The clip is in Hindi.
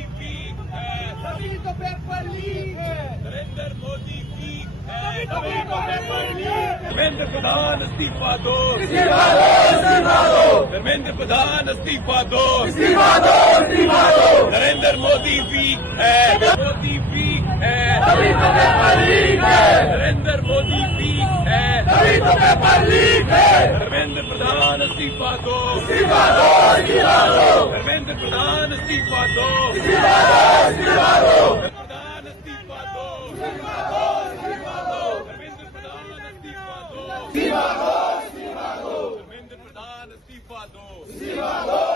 मोदी वीक है, तभी तो पेपर लीक है, नरेंद्र मोदी वीक है, तभी तो पेपर लीक है। धर्मेंद्र प्रधान इस्तीफा दो, इस्तीफा दो, इस्तीफा दो, धर्मेंद्र प्रधान इस्तीफा दो, इस्तीफा दो, इस्तीफा दो। नरेंद्र मोदी वीक है, मोदी वीक है, तभी तो पेपर लीक है, नरेंद्र मोदी वीक है, तभी तो पेपर लीक है। धर्मेंद्र प्रधान इस्तीफा दो, इस्तीफा दो, इस्तीफा दो, धर्मेंद्र प्रधान इस्तीफा दो, इस्तीफा दो, इस्तीफा दो, प्रधान इस्तीफा दो, इस्तीफा दो, इस्तीफा दो, धर्मेंद्र प्रधान इस्तीफा दो, इस्तीफा दो, इस्तीफा दो, धर्मेंद्र प्रधान इस्तीफा दो, इस्तीफा दो,